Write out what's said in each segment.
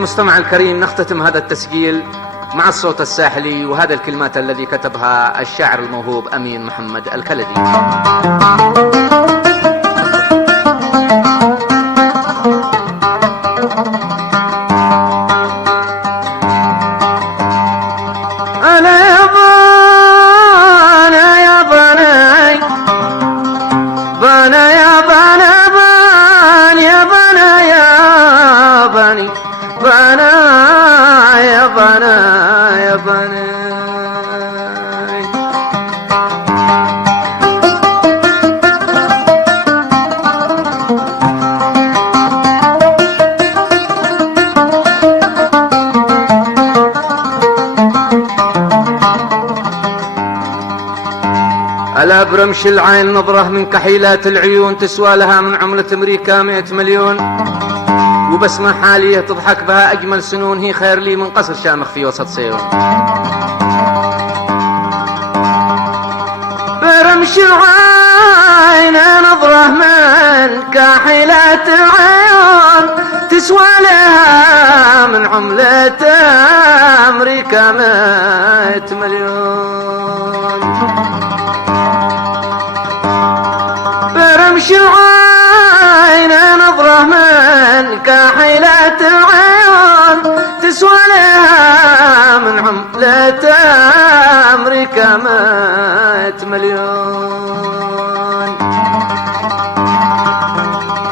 المستمع الكريم، نختتم هذا التسجيل مع الصوت الساحلي وهذا الكلمات الذي كتبها الشاعر الموهوب أمين محمد الكلدي. ألا برمش العين نظرة من كحيلات العيون، تسوى لها من عملة أمريكا 100 مليون، وبسمة حالية تضحك بها أجمل سنون، هي خير لي من قصر شامخ في وسط سيون. برمش العين نظرة من كحيلات العيون، تسوى لها من عملة أمريكا 100 مليون. برمش العين نظرة من كحيلات العيون، تسوى لها من عملة أمريكا 100 مليون.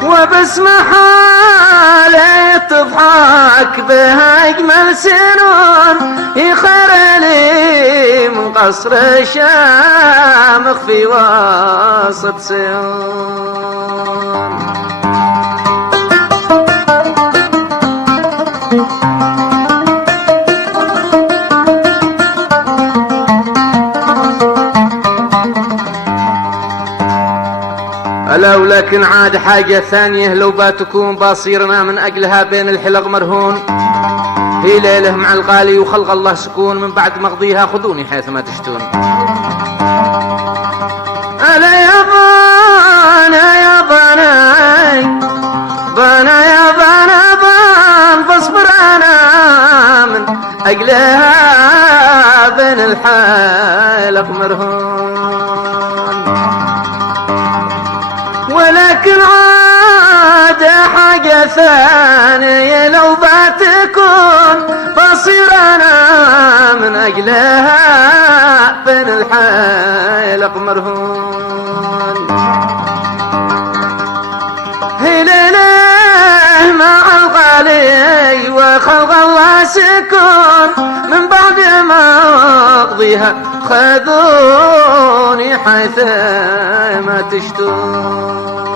وبسمة حالة تضحك بها أجمل سنون، هي خير لي من قصر شامخ في وسط سيون. ألا ولكن عاد حاجة ثانية، لو باتكون باصيرنا من أجلها بين الحلق مرهون، هي ليله مع الغالي وخلق الله سكون، من بعد مقضيها خذوني حيث ما تشتون. ألا يا بانا يا باناي بانا يا بانا بان، فاصبر أنا من أجلها بين الحلق مرهون. ولكن عاد حاجة ثانية، لو باتكون بصير أنا من أجلها بين الحلق مرهون. هليله مع الغالي وخلق الله سكون، من بعد ما أقضيها خذوني حيث ما تشتون.